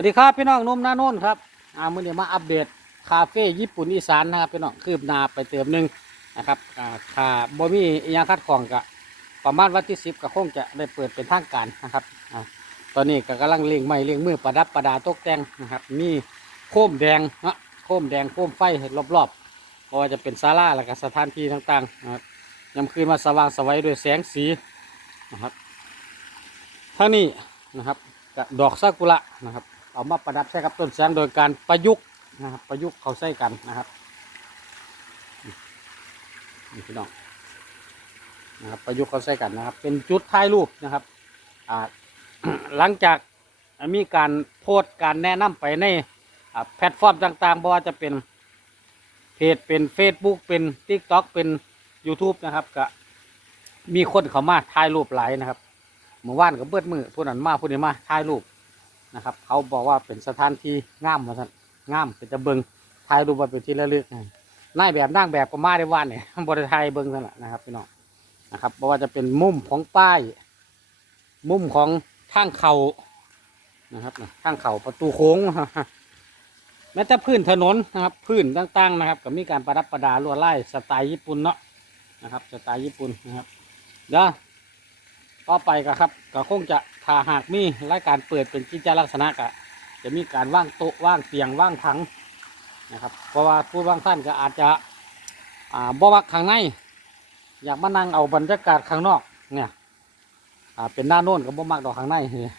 วัสดีครับพี่น้องนุ่มหน้าโน่นครับอ่ามื่อนี้มาอัปเดตคาเฟ่ญี่ปุ่นอีสานนะครับพี่น้องคืบหน้าไปเติมหนึ่งนะครับอ่าถ้าบ่มีอิหยังคัดของกะประมาณวันที่สิบก็คงจะได้เปิดเป็นทางการนะครับอ่าตอนนี้ก็กำลังเลี้ยงไม้เลี้ยงมือประดับประดาตกแต่งนะครับมีโคมแดงเนาะโคมแดงโคมไฟรอบๆเพราะว่าจะเป็นศาลาแล้วก็สถานที่ต่างๆนะครับยามคืนมาสว่างสวัยด้วยแสงสีนะครับทั้งนี้นะครับก็ดอกซากุระนะครับ เอามาประดับใช้กับต้นแสงโดยการประยุกต์นะครับประยุกต์เขาใส่กันนะครับนี่พี่น้องนะครับประยุกต์เขาใส่กันนะครับ เป็นจุดถ่ายรูปนะครับอ่าหลังจากมีการโพสต์การแนะนำไปในแพลตฟอร์มต่างๆไม่ว่าจะเป็นเพจเป็น Facebook เป็น TikTok เป็น YouTube นะครับก็มีคนเขามาถ่ายรูปหลายนะครับเมื่อวานก็เบิดมือผู้นั้นมาผู้นี้มาถ่ายรูป นะครับ เขาบอกว่าเป็นสถานที่งามมาสั่นงามเป็นจะเบิงถ่ายรูปไว้เป็นที่ระลึกนะนายแบบนั่งแบบก็มาได้ว่านเนี่ยบริไทยเบิงสั่นแหละนะครับพี่น้องนะครับเพราะว่าจะเป็นมุมของป้าย มุมของทางเขานะครับนะทางเขาประตูโค้งแม้แต่พื้นถนนนะครับ พื้นต่างๆนะครับ ก็มีการประดับประดาลวดลายสไตล์ญี่ปุ่นเนาะนะครับ สไตล์ญี่ปุ่นนะครับเดี๋ยว ต่อไปก็ครับก็คงจะถ้าหากมีรายการเปิดเป็นกิจลักษณะก็จะมีการว่างโต๊ะว่างเตียงว่างถังนะครับ เพราะว่าผู้ว่างท่านก็อาจจะอ่าบ่วักข้างใน อยากมานั่งเอาบรรยากาศข้างนอกเนี่ยอ่าเป็นหน้าโน่นก็บ่มักดอกข้างในเนี่ย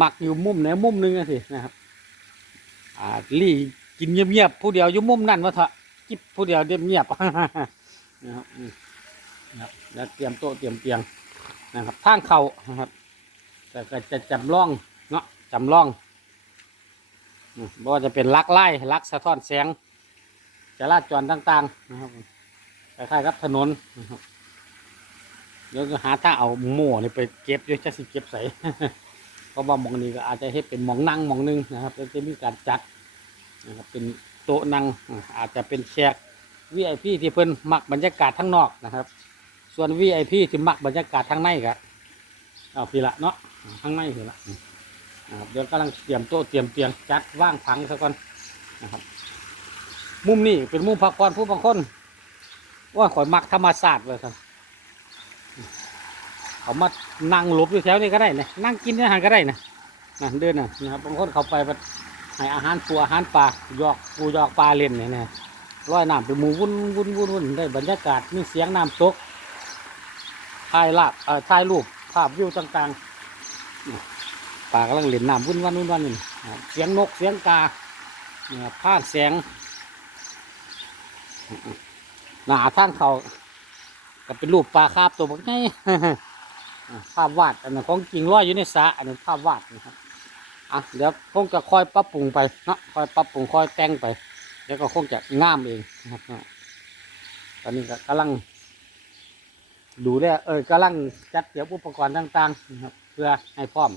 มักอยู่มุมไหนมุมหนึงสินะครับอ่าลี่กินเงียบๆผู้เดียวอยู่มุมนั่นวะเถอะจิบผู้เดียวเงียบๆนะครับนะครับแล้วเตรียมโต๊ะเตรียมเตียง นะครับทางเขานะครับ แต่ก็จะจำลองเนาะจำลองบ่ว่าจะเป็นลักไล่ลักสะท้อนแสงจราจรต่างๆนะครับคล้ายๆกับถนนนะครับเดี๋ยวก็หาทาเอาหมู่นี่ไปเก็บด้วยจะสิเก็บใส่เพราะว่าหมองนี้ก็อาจจะเฮ็ดเป็นหมองนั่งหมองหนึงนะครับแล้วจะมีการจัดนะครับเป็นโต๊ะนั่งอาจจะเป็นแขก VIP ที่เพิ่นมักบรรยากาศทั้งนอกนะครับ ส่วน VIP ที่มักบรรยากาศทางในก็เอาพี่ละเนาะทางในพี่ละนะครับเดี๋ยวกำลังเตรียมโต๊ะเตรียมเตียงจัดว่างผังซะก่อนนะครับ มุมนี้เป็นมุมพักผ่อนผู้บางคนว่าข่อยมักธรรมศาสตร์เลยครับเขามานั่งหลบอยู่แถวนี้ก็ได้นะนั่งกินอาหารก็ได้นะนะเดินนะนะครับบางคนเขาไปแบบให้อาหารปูอาหารปลาหยอกปูหยอกปลาเล่นเนี่ยนะร้อยน้ำไปหมูวุ่นวุ่นวุ่นวุ่นได้บรรยากาศมีเสียงน้ำตก ถ่ายลาบเอ่อถ่ายรูปภาพวิวต่างๆป่ากำลังเล่นน้ำวุ่นวันวุ่นวันนี่เสียงนกเสียงกาเนี่ยภาพแสงหนาทางเขาก็เป็นรูปปลาคาบตัวบักไงภาพวาดอันนั้นของจริงร้อยอยู่ในสระอันนั้นภาพวาดนะครับอะเดี๋ยวคงจะคอยปรับปรุงไปเนาะคอยปรับปรุงคอยแต่งไปเดี๋ยวก็คงจะงามเองนะครับตอนนี้ก็กำลัง ดูแลเออกำลังจัดเตรียมอุปกรณ์ต่างๆนะครับเพื่อให้พร้อม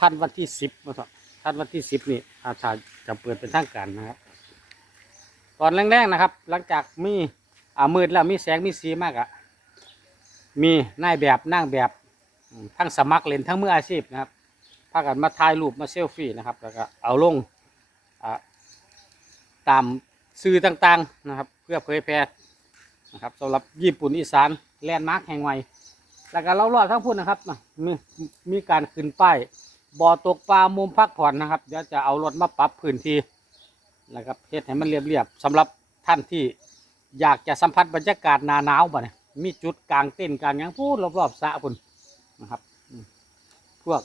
ท่านวันที่สิบมาต่อท่านวันที่สิบนี่อาชาจะเปิดเป็นทางการนะครับ ตอนแรกๆนะครับ หลังจากมีอ่ามืดแล้วมีแสงมีสีมากอะมีนายแบบนั่งแบบทั้งสมัครเล่นทั้งมืออาชีพนะครับพากันมาถ่ายรูปมาเซลฟี่นะครับ แล้วก็เอาลงอ่าตามสื่อต่างๆนะครับ เพื่อเผยแพร่นะครับสำหรับญี่ปุ่นอีสาน แลนด์มาร์คแห่งใหม่แล้วก็เราลอดทั้งพุ่นนะครับมีมีการขึ้นป้ายบ่อตกปลามุมพักผ่อนนะครับเดี๋ยวจะเอารถมาปรับพื้นที่นะครับเฮ็ดให้มันเรียบๆสำหรับท่านที่อยากจะสัมผัสบรรยากาศหนาหนาวบ่เนี่ยมีจุดกลางเต้นกลางยังพูดรอบๆสระพุ่นนะครับ พวก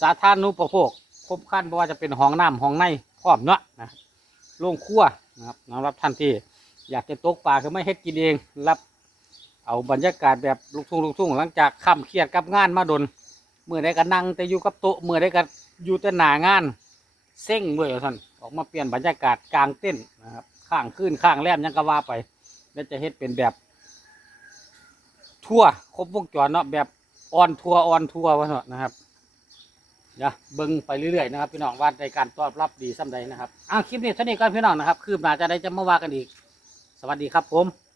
สาธารณูปโภคครบครันไม่ว่าจะเป็นห้องน้ำห้องในพร้อมเนาะนะครับโรงครัวนะครับสำหรับท่านที่อยากจะตกปลาคือไม่เฮ็ดกินเองรับ เอาบรรยากาศแบบลูกทุ่งลูกทุ่งหลังจากค่ำเครียดกับงานมาดนเมื่อใดก็นั่งแต่อยู่กับโต๊ะเมื่อใดก็อยู่แต่หนางานเซ็งเมื่อยท่านออกมาเปลี่ยนบรรยากาศกลางเต้นนะครับข้างขึ้นข้างแรมยังก็ว่าไป แล้วจะเฮ็ดเป็นแบบ ทั่วครบวงจรเนาะแบบออนทัวออนทัววะเนาะนะครับเดี๋ยวเบิ่งไปเรื่อยๆนะครับพี่น้องว่าในการตอบรับดีส่ำใดนะครับอะคลิปนี้เท่านี้ก่อนพี่น้องนะครับ คืบหน้าจะได้จะมาว่ากันอีก สวัสดีครับผม